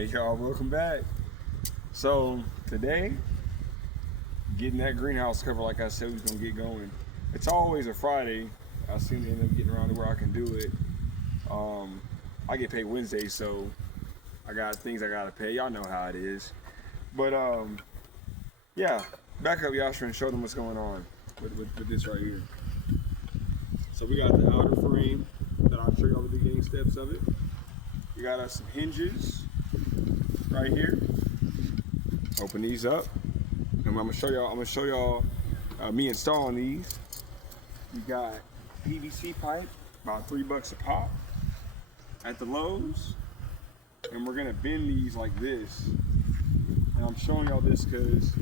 Hey y'all, welcome back. So today, getting that greenhouse cover like I said we was gonna get going. It's always a Friday. I seem to end up getting around to where I can do it. I get paid Wednesday, so I got things I gotta pay. Y'all know how it is. But yeah, back up Yasha and show them what's going on with this right here. So we got the outer frame that I'll show y'all the beginning steps of it. We got us some hinges right here. Open these up, and I'm gonna show y'all me installing these. You got PVC pipe, about $3 a pop at the Lowe's, and we're gonna bend these like this. And I'm showing y'all this because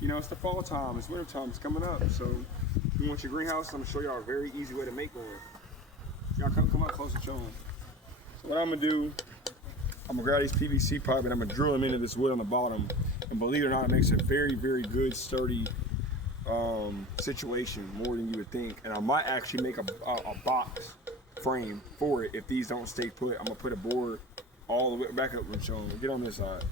you know it's the fall time, it's winter time, it's coming up. So if you want your greenhouse, I'm gonna show y'all a very easy way to make one. Y'all come up close and show them. So what I'm gonna do, I'm gonna grab these PVC pipe and I'm gonna drill them into this wood on the bottom. And believe it or not, it makes a very, very good, sturdy situation, more than you would think. And I might actually make a box frame for it if these don't stay put. I'm gonna put a board all the way back up and show them. Get on this side.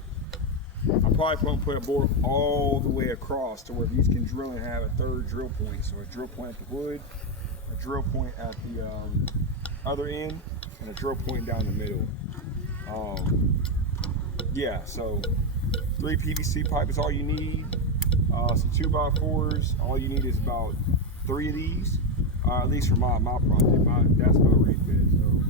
I'm probably gonna put a board all the way across to where these can drill and have a third drill point. So a drill point at the wood, a drill point at the other end, and a drill point down the middle. Yeah, so 3 PVC pipe is all you need. Some 2x4s. All you need is about 3 of these. At least for my project. That's my raised bed. So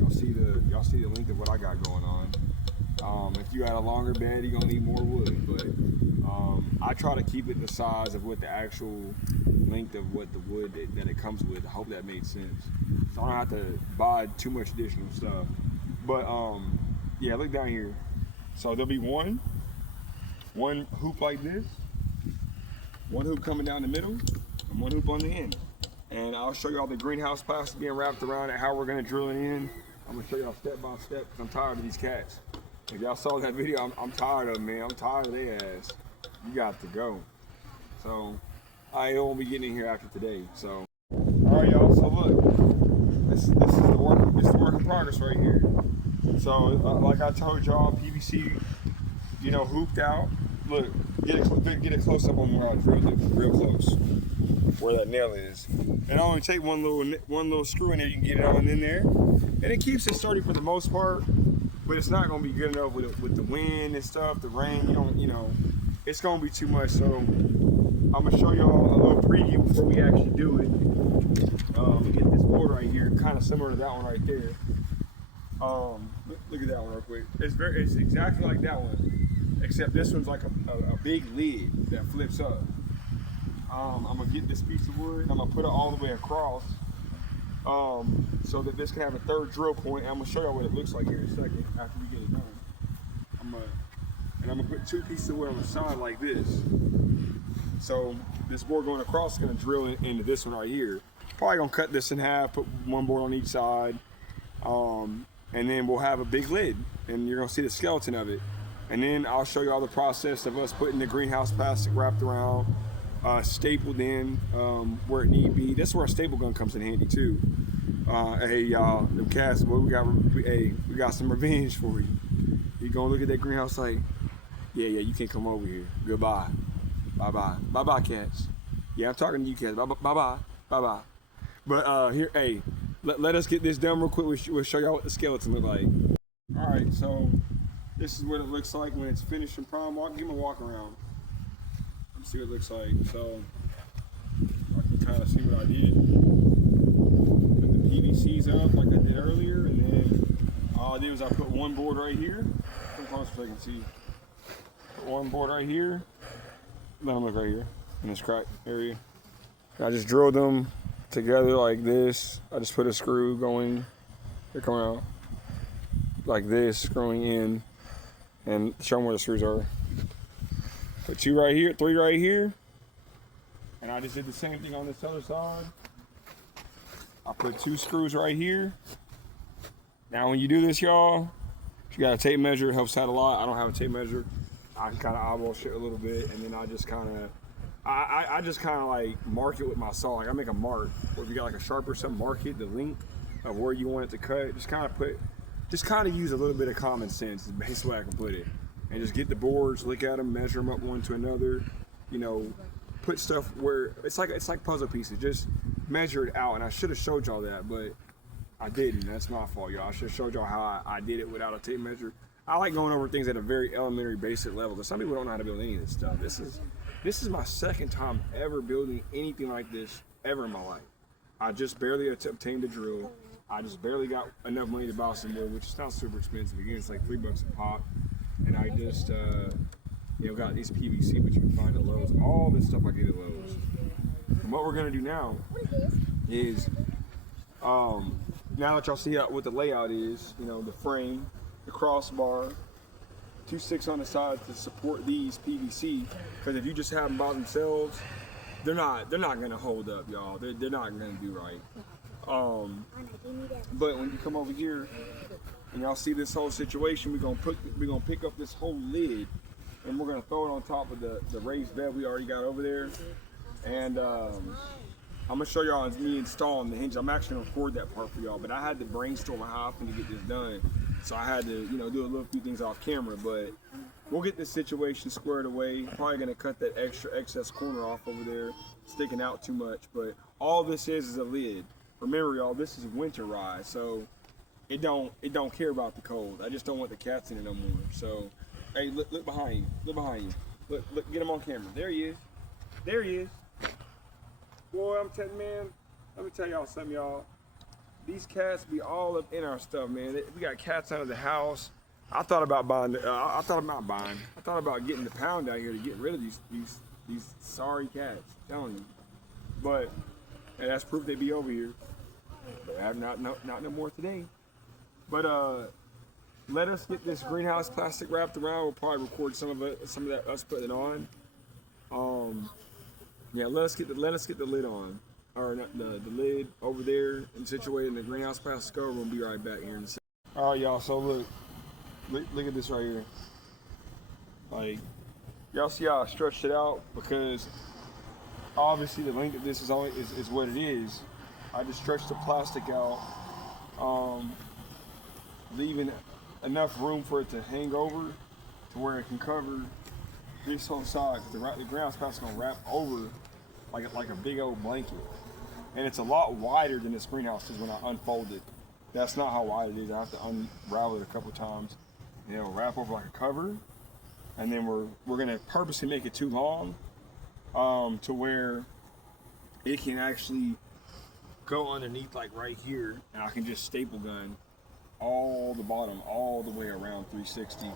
y'all see the length of what I got going on. If you got a longer bed, you're gonna need more wood. But I try to keep it the size of what the actual length of what the wood that it comes with. I hope that made sense. So I don't have to buy too much additional stuff. But yeah, look down here. So there'll be one hoop like this, one hoop coming down the middle, and one hoop on the end. And I'll show you all the greenhouse plastic being wrapped around it, how we're gonna drill it in. I'm gonna show y'all step by step, because I'm tired of these cats. If y'all saw that video, I'm tired of them, man. I'm tired of their ass. You got to go. So I won't be getting in here after today. So all right, y'all. So look, this is the work in progress right here. So like I told y'all, PVC, you know, hooped out. Look, get a close up on where I drilled it, real close, where that nail is. And I only take one little screw in there. You can get it on in there, and it keeps it sturdy for the most part. But it's not gonna be good enough with the wind and stuff, the rain. You know, it's gonna be too much. So I'm gonna show y'all a little preview before we actually do it. Get this board right here, kind of similar to that one right there. Look at that one real quick. It's exactly like that one, except this one's like a big lid that flips up. I'm gonna get this piece of wood and I'm gonna put it all the way across, so that this can have a third drill point. And I'm gonna show y'all what it looks like here in a second after we get it done. I'm gonna put 2 pieces of wood on the side like this. So this board going across is gonna drill into this one right here. Probably gonna cut this in half, put one board on each side. And then we'll have a big lid and you're gonna see the skeleton of it. And then I'll show you all the process of us putting the greenhouse plastic wrapped around, stapled in where it need be. That's where a staple gun comes in handy too. Hey y'all, them cats, boy, we got some revenge for you. You gonna look at that greenhouse like, yeah, you can't come over here. Goodbye. Bye-bye, cats. Yeah, I'm talking to you cats. Bye-bye. But here, hey, let us get this done real quick. We'll show y'all what the skeleton look like. All right, so this is what it looks like when it's finished in prime walk. Give me a walk around. Let's see what it looks like. So I can kind of see what I did. Put the PVCs up like I did earlier, and then all I did was I put one board right here. Come close so I can see. Put one board right here. Let them look right here in this crack area. I just drilled them together like this. I just put a screw going, they're coming out like this, screwing in, and show them where the screws are. Put 2 right here, 3 right here, and I just did the same thing on this other side. I put 2 screws right here. Now when you do this, y'all, if you got a tape measure, it helps out a lot. I don't have a tape measure. I can kind of eyeball shit a little bit, and then I just kind of like mark it with my saw. Like I make a mark, or if you got like a sharp or something, mark it, the length of where you want it to cut. Just kind of put just kind of use a little bit of common sense is the best way I can put it. And just get the boards, look at them, measure them up one to another, you know, put stuff where it's like puzzle pieces. Just measure it out. And I should have showed y'all that, but I didn't. That's my fault, y'all. I should have showed y'all how I did it without a tape measure. I like going over things at a very elementary, basic level. Because some people don't know how to build any of this stuff. This is my second time ever building anything like this ever in my life. I just barely obtained a drill. I just barely got enough money to buy some wood, which is not super expensive. Again, it's like $3 a pop. And I just, you know, got these PVC, which you can find at Lowe's. All this stuff I get at Lowe's. And what we're gonna do now is, now that y'all see what the layout is, you know, the frame, the crossbar, 2 sticks on the sides to support these PVC. Because if you just have them by themselves, they're not gonna hold up, y'all. They're not gonna do right. But when you come over here and y'all see this whole situation, we're gonna pick up this whole lid and we're gonna throw it on top of the raised bed we already got over there. And I'm gonna show y'all me installing the hinges. I'm actually gonna record that part for y'all, but I had to brainstorm how I'm gonna get this done. So I had to, you know, do a little few things off camera, but we'll get this situation squared away. Probably gonna cut that excess corner off over there, sticking out too much. But all this is a lid. Remember, y'all, this is winterized, so it don't care about the cold. I just don't want the cats in it no more. So, hey, look behind you. Look behind you. Look, get him on camera. There he is. There he is. Boy, I'm telling, man. Let me tell y'all something, y'all. These cats be all up in our stuff, man. We got cats under the house. I thought about buying. I thought about getting the pound out here to get rid of these sorry cats. I'm telling you. But and that's proof they be over here. But I have not no more today. But let us get this greenhouse plastic wrapped around. We'll probably record some of that us putting it on. Yeah, let us get the lid on, or not, the lid over there and situated in the greenhouse plastic. We'll be right back here in a second. All right, y'all. So look at this right here. Like, y'all see how I stretched it out, because obviously the length of this is what it is. I just stretched the plastic out, leaving enough room for it to hang over to where it can cover this whole side, because the greenhouse plastic is gonna wrap over like a big old blanket, and it's a lot wider than this greenhouse is when I unfold it. That's not how wide it is. I have to unravel it a couple times, and it'll wrap over like a cover, and then we're gonna purposely make it too long, to where it can actually go underneath, like right here, and I can just staple gun all the bottom all the way around 360,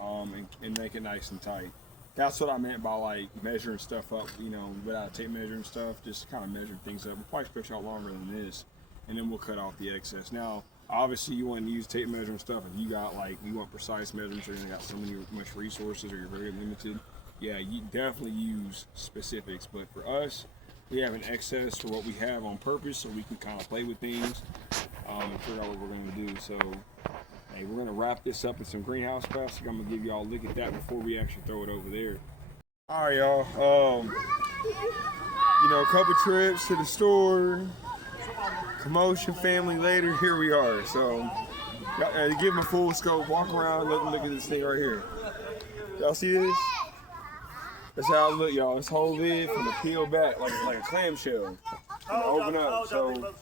and make it nice and tight. That's what I meant by like measuring stuff up, you know, without tape measure and stuff. Just kind of measuring things up. We'll probably stretch out longer than this, and then we'll cut off the excess. Now, obviously, you want to use tape measure and stuff if you got you want precise measurements, or you got so much resources, or you're very limited. Yeah, you definitely use specifics. But for us, we have an excess for what we have on purpose, so we can kind of play with things and figure out what we're going to do. So, hey, we're going to wrap this up in some greenhouse plastic. I'm going to give y'all a look at that before we actually throw it over there. All right, y'all. You know, a couple trips to the store, commotion, family later, here we are. So, to give them a full scope, walk around, look at this thing right here. Y'all see this? That's how it look, y'all. This whole lid from the peel back, like a clamshell. Open up. So,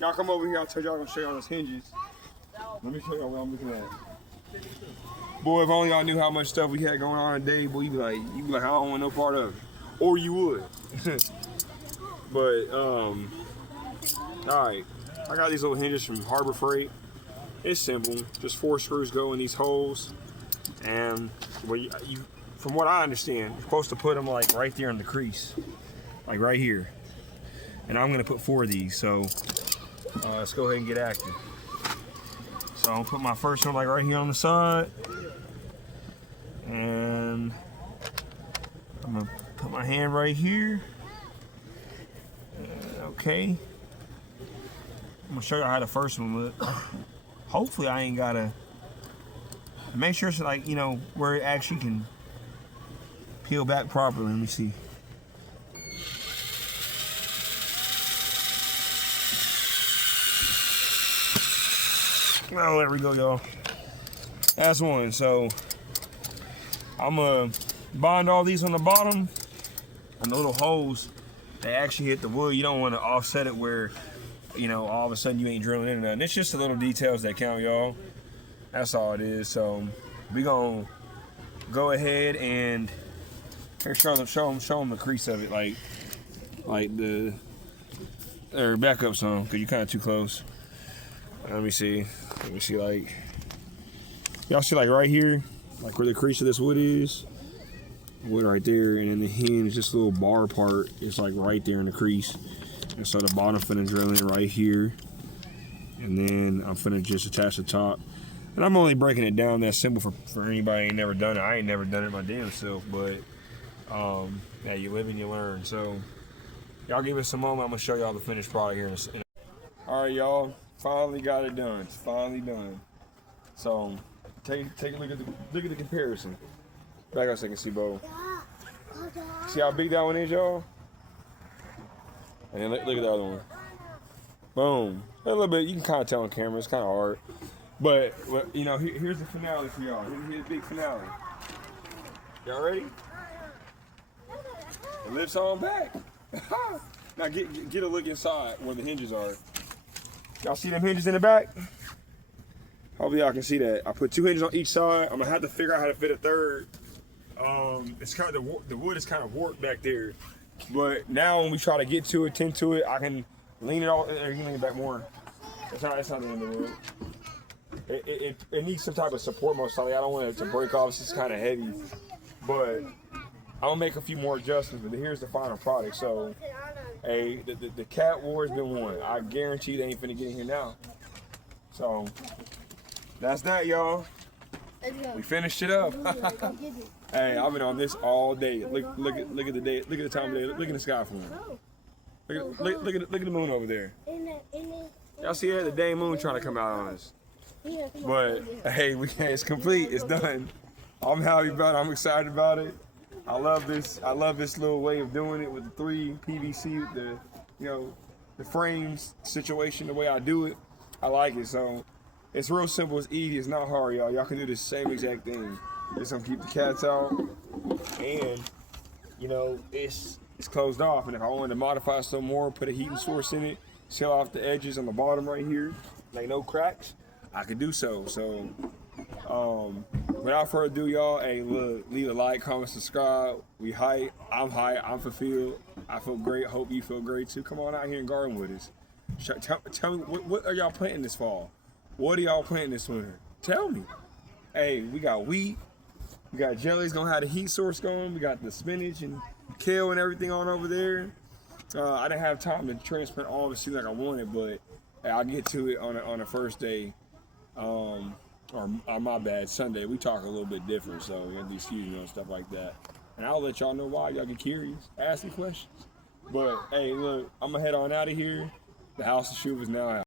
y'all come over here. I told y'all I'm gonna show y'all those hinges. Let me show y'all what I'm looking at. Boy, if only y'all knew how much stuff we had going on today, boy, you'd be like, I don't want no part of it. Or you would. But, all right. I got these little hinges from Harbor Freight. It's simple. Just 4 screws go in these holes. And, well, from what I understand, you're supposed to put them like right there in the crease. Like right here. And I'm gonna put 4 of these, so let's go ahead and get active. So I'm gonna put my first one like right here on the side. And I'm gonna put my hand right here. Okay. I'm gonna show you how the first one look. Hopefully I ain't gotta, make sure it's like, you know, where it actually can peel back properly. Let me see. Oh, there we go, y'all. That's one. So I'm gonna bind all these on the bottom, and the little holes, they actually hit the wood. You don't want to offset it where, you know, all of a sudden you ain't drilling in nothing. It's just the little details that count, y'all. That's all it is. So we gonna go ahead and here, show them the crease of it, like the, or back up some, cause you're kind of too close. Let me see, like, y'all see like right here, like where the crease of this wood is, wood right there, and then the hinge, this little bar part is like right there in the crease. And so the bottom finna drill in right here, and then I'm finna just attach the top. And I'm only breaking it down that simple for anybody who ain't never done it. I ain't never done it my damn self, but yeah, you live and you learn. So y'all give us a moment. I'm gonna show y'all the finished product here in a second. All right, y'all, finally got it done. It's finally done. So take a look at the comparison. Back up so I can see both. See how big that one is, y'all? And then look at the other one. Boom. A little bit. You can kind of tell on camera. It's kind of hard. But you know, here's the finale for y'all. Here's the big finale. Y'all ready? It lifts on back. Now get a look inside where the hinges are. Y'all see them hinges in the back? Hopefully y'all can see that. I put 2 hinges on each side. I'm gonna have to figure out how to fit a third. It's kind of the wood is kind of warped back there. But now when we try to get to it, tend to it, I can lean it all. You can lean it back more. It's not the end of the wood. It needs some type of support most likely. I don't want it to break off. It's just kind of heavy. But I'll make a few more adjustments. But here's the final product. So, hey, the cat war has been won. I guarantee they ain't finna get in here now. So that's that, y'all. We finished it up. Hey, I've been on this all day. Look at the day. Look at the time of day. Look at the sky for me. Look at the moon over there. Y'all see that? The dang moon trying to come out on us. But hey, it's complete. It's done. I'm happy about it. I'm excited about it. I love this little way of doing it with the 3 PVC, the frames situation. The way I do it, I like it. So it's real simple. It's easy. It's not hard, y'all. Y'all can do the same exact thing. It's gonna keep the cats out, and you know it's closed off. And if I wanted to modify some more, put a heating source in it, seal off the edges on the bottom right here, like no cracks, I could do so. So without further ado, y'all, hey, look, leave a like, comment, subscribe. We hype. I'm hype. I'm fulfilled. I feel great. Hope you feel great too. Come on out here and garden with us. Tell me what are y'all planting this fall? What are y'all planting this winter? Tell me. Hey, we got wheat. We got jellies, gonna have the heat source going. We got the spinach and kale and everything on over there. I didn't have time to transplant all of it like I wanted, but hey, I'll get to it on the first day. Or my bad, Sunday. We talk a little bit different, so you have to excuse me and stuff like that. And I'll let y'all know why. Y'all get curious, ask me questions. But hey, look, I'm gonna head on out of here. The House of Shuv is now out.